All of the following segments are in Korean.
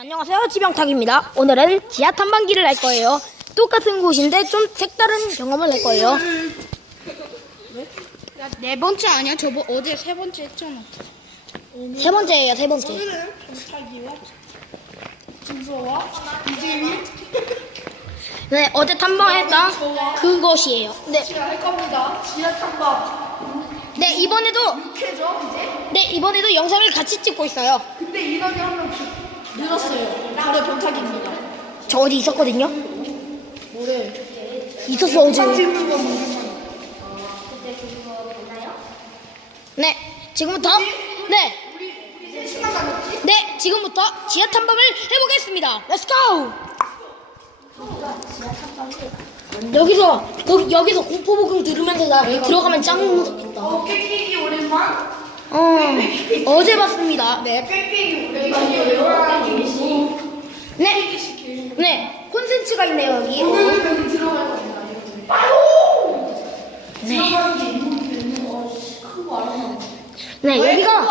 안녕하세요. 지병탁입니다. 오늘은 지하 탐방기를 할 거예요. 똑같은 곳인데 좀 색다른 경험을 할 거예요. 야, 네 번째 아니야? 저번 어제 세 번째 했잖아. 세 번째예요, 세 번째. 네, 어제 탐방했던 그곳이에요. 네, 제가 할 겁니다. 지하 탐방. 네 이번에도 육회죠, 이제? 네 이번에도 영상을 같이 찍고 있어요. 근데 인원이 한명 늘었어요. 바로 변탁입니다. 저 어디 있었거든요. 뭐래? 있었어 어제. 찍는 거 모르면. 네, 지금부터 네, 우리, 셋이만 가겠지? 네 지금부터 지하 탐방을 해보겠습니다. Let's go. 여기서 거기 여기서 공포복음 들으면서 나 들어가면 짱 무섭겠다. 어, 깨끼기 오랜만? 어 어제 봤습니다. 네. 네, 네 콘센트가 있네요 여기. 네. 네 여기가?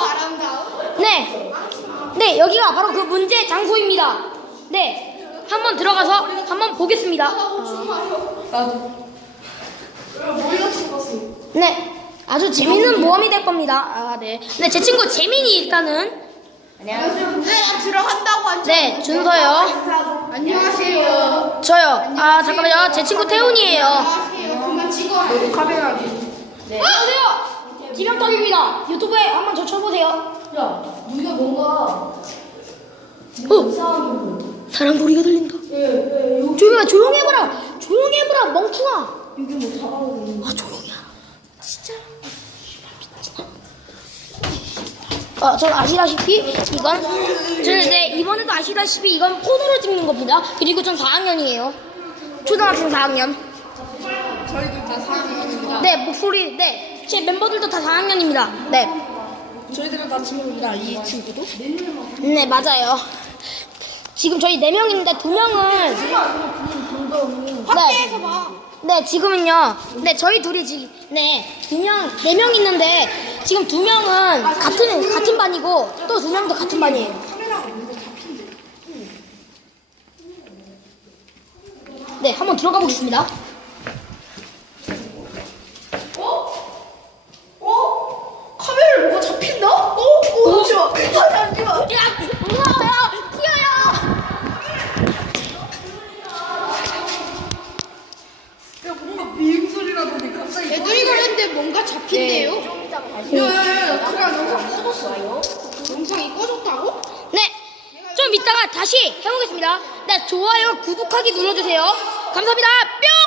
네, 네 여기가 바로 그 문제 장소입니다. 네, 한번 들어가서 한번 보겠습니다. 나도. 머리가 죽었어. 네, 아주 재밌는 모험이 될 겁니다. 아, 네. 네, 제 친구 재민이 일단은. 안녕하세요. 네, 나 들어간다고 한 네, 준서요. 안녕하세요. 저요. 아, 잠깐만요. 제 친구 태훈이에요. 안녕하세요. 그만 찍어. 카메라 기 네. 안녕하세요. 김영탁입니다. 유튜브에 한번 저 쳐보세요. 야, 네가 뭔가 어. 사람 소리가 들린다. 예, 예, 조용히. 조용히 해보라, 멍충아. 여기 뭐 잡아오는 아, 조용히. 진짜. 어, 전 아시다시피 이건 저는 이제 이번에도 아시다시피 이건 폰으로 찍는 겁니다. 그리고 전 4학년이에요. 초등학생 4학년. 저희도 다 사람입니다. 네, 목소리, 네. 제 멤버들도 다 4학년입니다. 네. 저희들은 다 친구입니다. 이 친구도. 네, 맞아요. 지금 저희 4명인데 2명은. 확대해서 네. 봐. 네, 지금은요. 네, 저희 둘이 지금. 네, 두 명, 네 명 있는데 지금 두 명은 같은, 같은 반이고 또 두 명도 같은 반이에요. 네, 한번 들어가 보겠습니다. 어? 어? 카메라에 뭐가 잡힌다? 어? 어, 잠시만. 아, 잠시만. 야, 무서워요! 튀어요! 야, 뭔가 비행 소리가 나더니 갑자기. 애들이 그랬는데 뭔가 영상 꺼졌어요. 영상이 꺼졌다고? 네, 좀 이따가 다시 해보겠습니다. 네, 좋아요, 구독하기 눌러주세요. 감사합니다. 뿅!